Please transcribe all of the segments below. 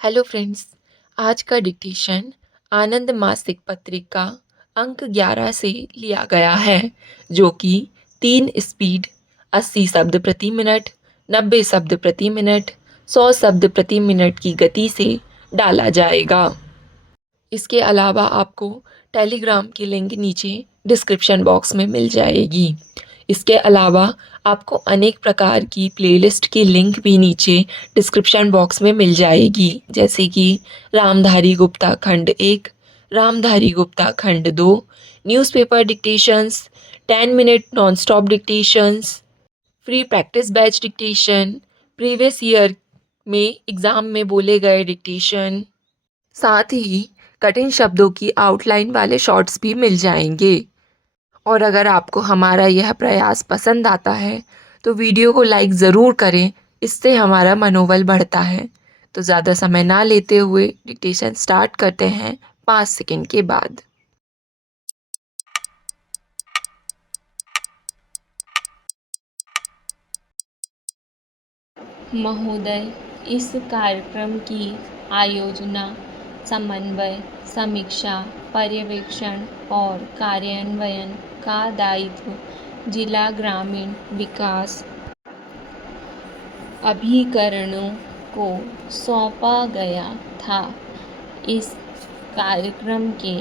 Hello friends. आज का dictation आनंद मासिक पत्रिका अंक 11 से लिया गया है, जो कि 3 स्पीड 80 शब्द प्रति मिनट, 90 शब्द प्रति मिनट, 100 शब्द प्रति मिनट की गति से डाला जाएगा। इसके अलावा आपको टेलीग्राम की लिंक नीचे डिस्क्रिप्शन बॉक्स में मिल जाएगी। इसके अलावा आपको अनेक प्रकार की प्लेलिस्ट की लिंक भी नीचे डिस्क्रिप्शन बॉक्स में मिल जाएगी, जैसे कि रामधारी गुप्ता खंड 1, रामधारी गुप्ता खंड 2, newspaper dictations, 10 minute non stop dictations, free practice batch dictation, previous year में एग्ज़ाम में बोले गए डिक्टेशन, साथ ही कठिन शब्दों की आउटलाइन वाले शॉर्ट्स भी मिल जाएंगे। और अगर आपको हमारा यह प्रयास पसंद आता है तो वीडियो को लाइक ज़रूर करें, इससे हमारा मनोबल बढ़ता है। तो ज़्यादा समय ना लेते हुए डिक्टेशन स्टार्ट करते हैं 5 सेकंड के बाद। महोदय, इस कार्यक्रम की आयोजना, समन्वय, समीक्षा, पर्यवेक्षण और कार्यान्वयन का दायित्व जिला ग्रामीण विकास अभिकरणों को सौंपा गया था। इस कार्यक्रम के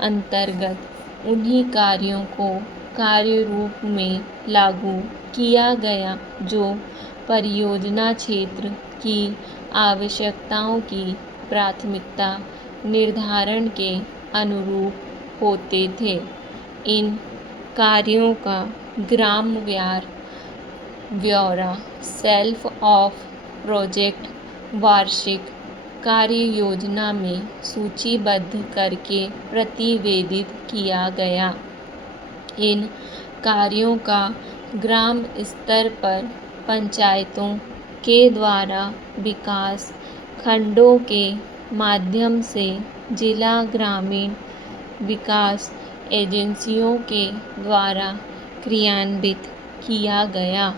अंतर्गत उन्हीं कार्यों को कार्य रूप में लागू किया गया जो परियोजना क्षेत्र की आवश्यकताओं की प्राथमिकता निर्धारण के अनुरूप होते थे। इन कार्यों का ग्रामवार ब्यौरा सेल्फ ऑफ प्रोजेक्ट वार्षिक कार्य योजना में सूचीबद्ध करके प्रतिवेदित किया गया। इन कार्यों का ग्राम स्तर पर पंचायतों के द्वारा विकास खंडों के माध्यम से जिला ग्रामीण विकास एजेंसियों के द्वारा क्रियान्वित किया गया।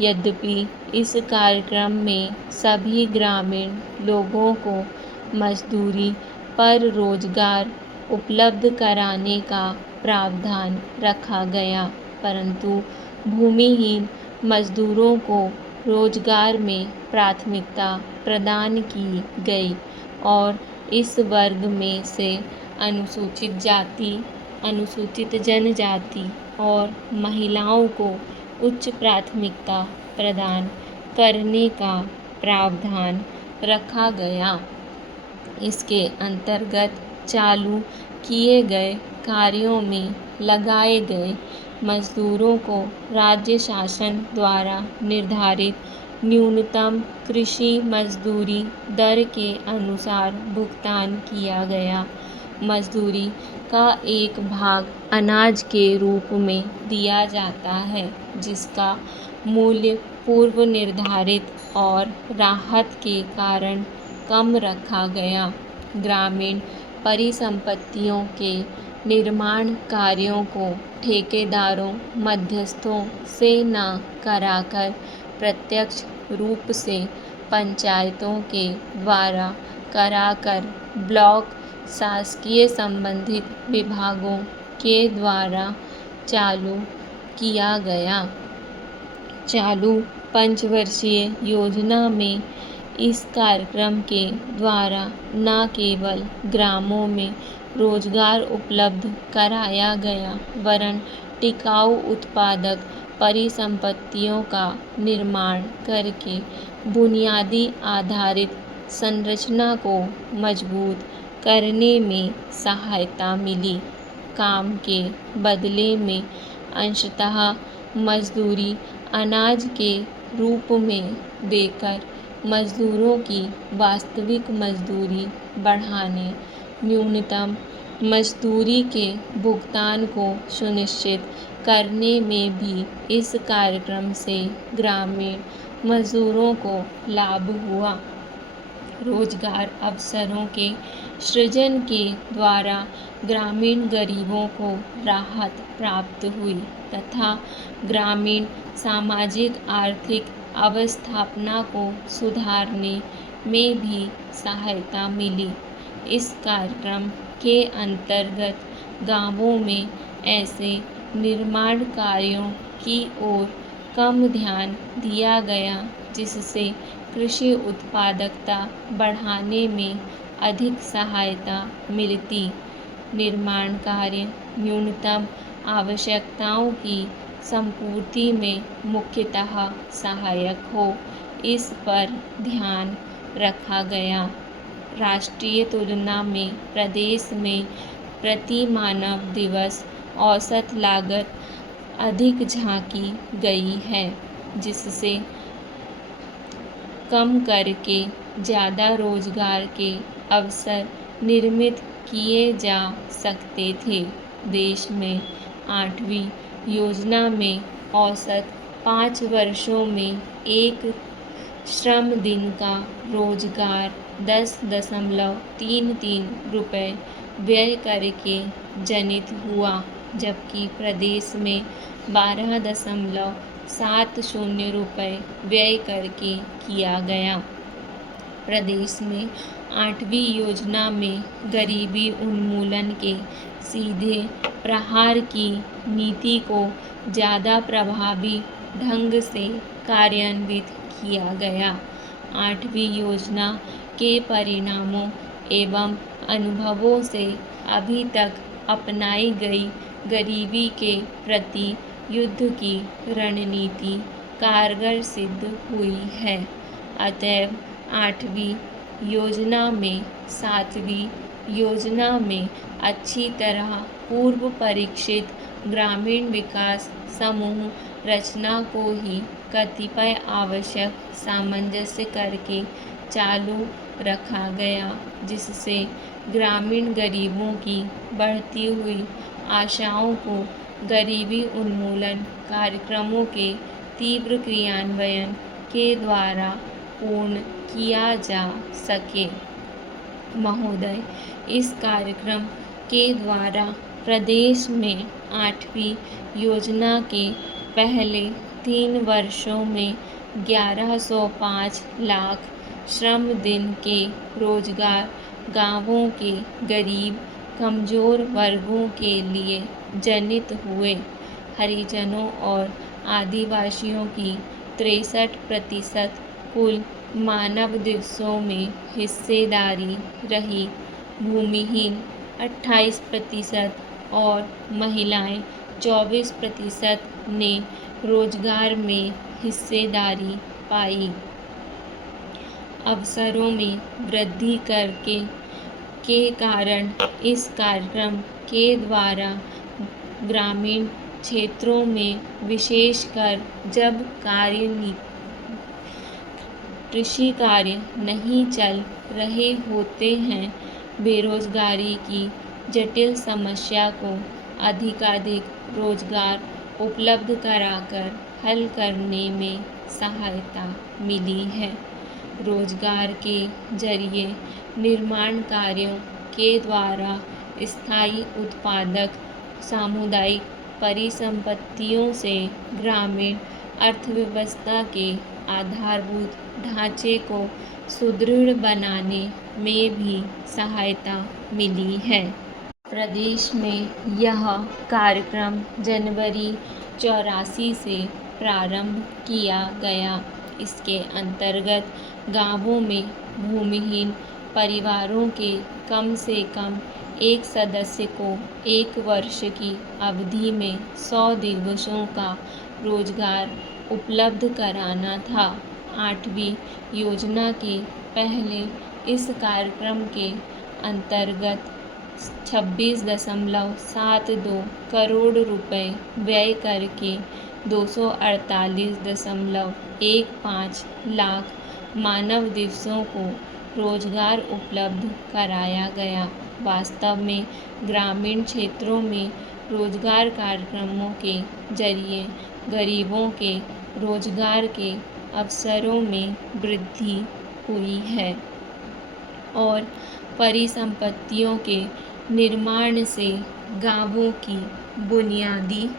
यद्यपि इस कार्यक्रम में सभी ग्रामीण लोगों को मजदूरी पर रोजगार उपलब्ध कराने का प्रावधान रखा गया, परंतु भूमिहीन मजदूरों को रोजगार में प्राथमिकता प्रदान की गई और इस वर्ग में से अनुसूचित जाति, अनुसूचित जनजाति और महिलाओं को उच्च प्राथमिकता प्रदान करने का प्रावधान रखा गया। इसके अंतर्गत चालू किए गए कार्यों में लगाए गए मजदूरों को राज्य शासन द्वारा निर्धारित न्यूनतम कृषि मजदूरी दर के अनुसार भुगतान किया गया। मजदूरी का एक भाग अनाज के रूप में दिया जाता है, जिसका मूल्य पूर्व निर्धारित और राहत के कारण कम रखा गया। ग्रामीण परिसंपत्तियों के निर्माण कार्यों को ठेकेदारों मध्यस्थों से न कराकर प्रत्यक्ष रूप से पंचायतों के द्वारा कराकर ब्लॉक शासकीय संबंधित विभागों के द्वारा चालू किया गया। चालू पंचवर्षीय योजना में इस कार्यक्रम के द्वारा न केवल ग्रामों में रोजगार उपलब्ध कराया गया, वरन टिकाऊ उत्पादक परिसंपत्तियों का निर्माण करके बुनियादी आधारित संरचना को मजबूत करने में सहायता मिली। काम के बदले में अंशतः मजदूरी अनाज के रूप में देकर मजदूरों की वास्तविक मजदूरी बढ़ाने, न्यूनतम मजदूरी के भुगतान को सुनिश्चित करने में भी इस कार्यक्रम से ग्रामीण मजदूरों को लाभ हुआ। रोजगार अवसरों के सृजन के द्वारा ग्रामीण गरीबों को राहत प्राप्त हुई तथा ग्रामीण सामाजिक आर्थिक अवस्थापना को सुधारने में भी सहायता मिली। इस कार्यक्रम के अंतर्गत गांवों में ऐसे निर्माण कार्यों की ओर कम ध्यान दिया गया जिससे कृषि उत्पादकता बढ़ाने में अधिक सहायता मिलती। निर्माण कार्य न्यूनतम आवश्यकताओं की संपूर्ति में मुख्यतः सहायक हो, इस पर ध्यान रखा गया। राष्ट्रीय तुलना में प्रदेश में प्रति मानव दिवस औसत लागत अधिक झांकी गई है, जिससे कम करके ज़्यादा रोजगार के अवसर निर्मित किए जा सकते थे। देश में 8वीं योजना में औसत 5 वर्षों में एक श्रम दिन का रोजगार 10.33 रुपये व्यय करके जनित हुआ, जबकि प्रदेश में 12.70 रुपये व्यय करके किया गया। प्रदेश में 8वीं योजना में गरीबी उन्मूलन के सीधे प्रहार की नीति को ज़्यादा प्रभावी ढंग से कार्यान्वित किया गया। 8वीं योजना के परिणामों एवं अनुभवों से अभी तक अपनाई गई गरीबी के प्रति युद्ध की रणनीति कारगर सिद्ध हुई है। अतएव 8वीं योजना में 7वीं योजना में अच्छी तरह पूर्व परीक्षित ग्रामीण विकास समूह रचना को ही कतिपय आवश्यक सामंजस्य करके चालू रखा गया, जिससे ग्रामीण गरीबों की बढ़ती हुई आशाओं को गरीबी उन्मूलन कार्यक्रमों के तीव्र क्रियान्वयन के द्वारा पूर्ण किया जा सके। महोदय, इस कार्यक्रम के द्वारा प्रदेश में 8वीं योजना के पहले 3 वर्षों में 1105 लाख श्रम दिन के रोजगार गांवों के गरीब कमजोर वर्गों के लिए जनित हुए। हरिजनों और आदिवासियों की 63% कुल मानव दिवसों में हिस्सेदारी रही। भूमिहीन 28% और महिलाएं 24% ने रोजगार में हिस्सेदारी पाई। अवसरों में वृद्धि के कारण इस कार्यक्रम के द्वारा ग्रामीण क्षेत्रों में विशेषकर जब कृषि कार्य नहीं चल रहे होते हैं, बेरोजगारी की जटिल समस्या को अधिकाधिक रोजगार उपलब्ध कराकर हल करने में सहायता मिली है। रोजगार के जरिए निर्माण कार्यों के द्वारा स्थायी उत्पादक सामुदायिक परिसंपत्तियों से ग्रामीण अर्थव्यवस्था के आधारभूत ढांचे को सुदृढ़ बनाने में भी सहायता मिली है। प्रदेश में यह कार्यक्रम जनवरी 84 से प्रारंभ किया गया। इसके अंतर्गत गांवों में भूमिहीन परिवारों के कम से कम एक सदस्य को 1 वर्ष की अवधि में 100 दिवसों का रोजगार उपलब्ध कराना था। 8वीं योजना के पहले इस कार्यक्रम के अंतर्गत 26.72 करोड़ रुपए व्यय करके 248.15 लाख मानव दिवसों को रोजगार उपलब्ध कराया गया। वास्तव में ग्रामीण क्षेत्रों में रोजगार कार्यक्रमों के जरिए गरीबों के रोजगार के अवसरों में वृद्धि हुई है और परिसंपत्तियों के निर्माण से गांवों की बुनियादी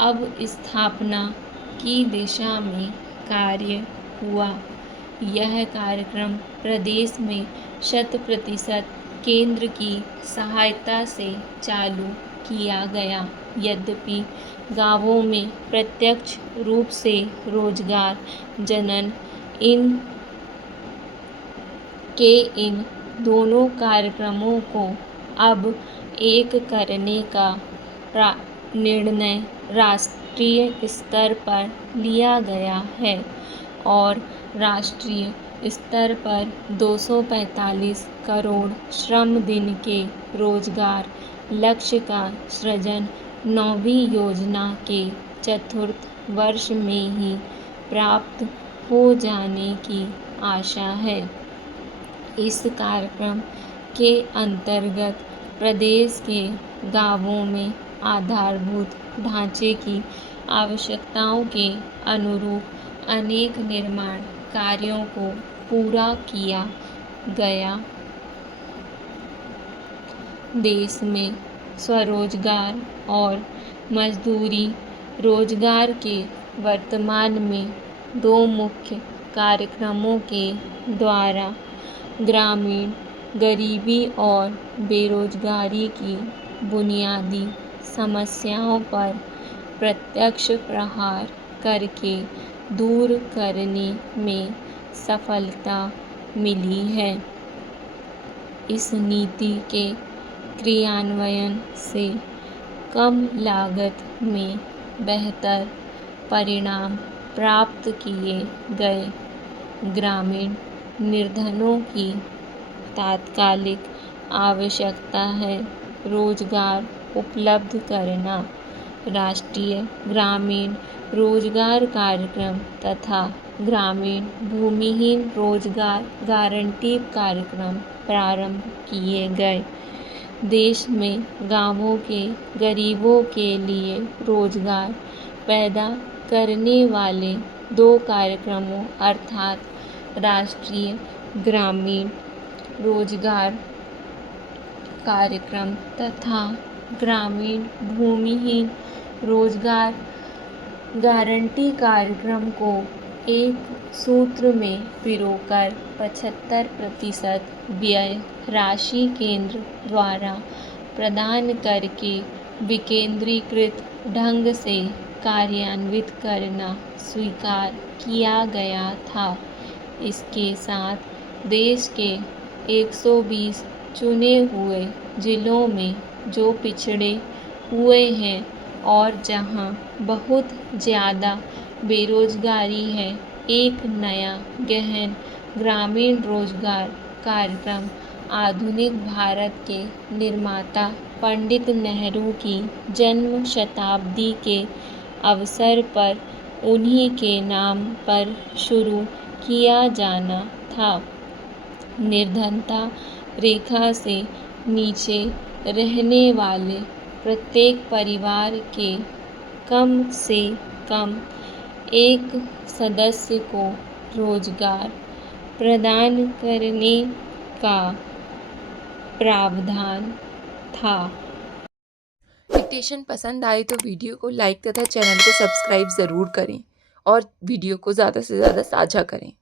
अब स्थापना की दिशा में कार्य हुआ। यह कार्यक्रम प्रदेश में 100% केंद्र की सहायता से चालू किया गया। यद्यपि गांवों में प्रत्यक्ष रूप से रोजगार जनन इन दोनों कार्यक्रमों को अब एक करने का निर्णय राष्ट्रीय स्तर पर लिया गया है और राष्ट्रीय स्तर पर 245 करोड़ श्रम दिन के रोजगार लक्ष्य का सृजन 9वीं योजना के चतुर्थ वर्ष में ही प्राप्त हो जाने की आशा है। इस कार्यक्रम के अंतर्गत प्रदेश के गांवों में आधारभूत ढांचे की आवश्यकताओं के अनुरूप अनेक निर्माण कार्यों को पूरा किया गया। देश में स्वरोजगार और मजदूरी रोजगार के वर्तमान में 2 मुख्य कार्यक्रमों के द्वारा ग्रामीण गरीबी और बेरोजगारी की बुनियादी समस्याओं पर प्रत्यक्ष प्रहार करके दूर करने में सफलता मिली है। इस नीति के क्रियान्वयन से कम लागत में बेहतर परिणाम प्राप्त किए गए। ग्रामीण निर्धनों की तात्कालिक आवश्यकता है रोजगार उपलब्ध करना। राष्ट्रीय ग्रामीण रोजगार कार्यक्रम तथा ग्रामीण भूमिहीन रोजगार गारंटी कार्यक्रम प्रारंभ किए गए। देश में गांवों के गरीबों के लिए रोजगार पैदा करने वाले 2 कार्यक्रमों अर्थात राष्ट्रीय ग्रामीण रोजगार कार्यक्रम तथा ग्रामीण भूमिहीन रोजगार गारंटी कार्यक्रम को एक सूत्र में पिरोकर 75% व्यय राशि केंद्र द्वारा प्रदान करके विकेंद्रीकृत ढंग से कार्यान्वित करना स्वीकार किया गया था। इसके साथ देश के 120 चुने हुए जिलों में जो पिछड़े हुए हैं और जहां बहुत ज़्यादा बेरोजगारी है, एक नया गहन ग्रामीण रोजगार कार्यक्रम आधुनिक भारत के निर्माता पंडित नेहरू की जन्म शताब्दी के अवसर पर उन्हीं के नाम पर शुरू किया जाना था। निर्धनता रेखा से नीचे रहने वाले प्रत्येक परिवार के कम से कम एक सदस्य को रोजगार प्रदान करने का प्रावधान था। डिक्टेशन पसंद आए तो वीडियो को लाइक तथा चैनल को सब्सक्राइब ज़रूर करें और वीडियो को ज़्यादा से ज़्यादा साझा करें।